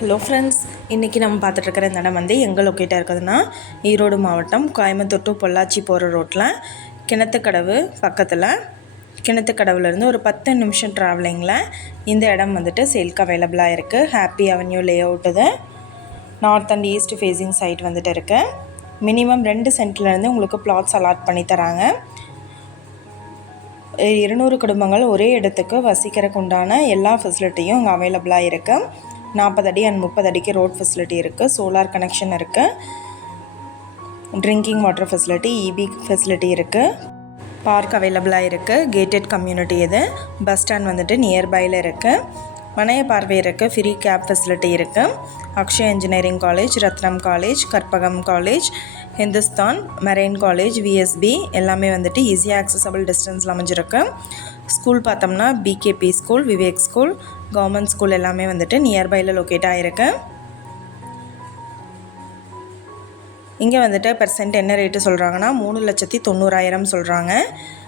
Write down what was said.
Hello friends இன்றைக்கி நம்ம பார்த்துட்ருக்கிற இந்த இடம் வந்து எங்கே லொக்கேட்டாக இருக்குதுன்னா ஈரோடு மாவட்டம் கோயம்புத்தூர் டு பொள்ளாச்சி போகிற ரோட்டில் கிணத்துக்கடவு பக்கத்தில். கிணத்துக்கடவுலேருந்து ஒரு பத்து நிமிஷம் ட்ராவலிங்கில் இந்த இடம் வந்துட்டு சேல்க்கு அவைலபிளாக இருக்குது ஹாப்பி அவென்யூ லே அவுட் இது. North and east facing side வந்துட்டு இருக்குது மினிமம் ரெண்டு சென்ட்லேருந்து உங்களுக்கு பிளாட்ஸ் அலாட் பண்ணி தராங்க. இருநூறு குடும்பங்கள் ஒரே இடத்துக்கு வசிக்கிறதுக்கு உண்டான எல்லா ஃபெசிலிட்டியும் இங்கே அவைலபிளாக இருக்குது நாற்பது அடி அண்ட் முப்பது அடிக்கு ரோட் ஃபெசிலிட்டி இருக்குது சோலார் கனெக்ஷன் இருக்குது drinking water facility EB facility இருக்குது பார்க் அவைலபிளாக இருக்குது கேட்டட் கம்யூனிட்டி இது. பஸ் ஸ்டாண்ட் வந்துட்டு நியர்பையில் இருக்குது மனைய பார்வை இருக்குது ஃப்ரீ கேப் ஃபெசிலிட்டி இருக்குது Akshay engineering college Rathinam college Karpagam college Hindusthan marine college VSB எல்லாமே வந்துட்டு ஈஸியாக அக்சசபிள் டிஸ்டன்ஸில் அமைஞ்சிருக்கு. ஸ்கூல் பார்த்தோம்னா PKP school Vivek school government school எல்லாமே வந்துட்டு நியர்பையில் லொக்கேட் ஆகிருக்கு இங்கே வந்துட்டு பெர்சென்ட் என்ன ரேட்டு சொல்கிறாங்கன்னா மூணு லட்சத்தி தொண்ணூறாயிரம் சொல்கிறாங்க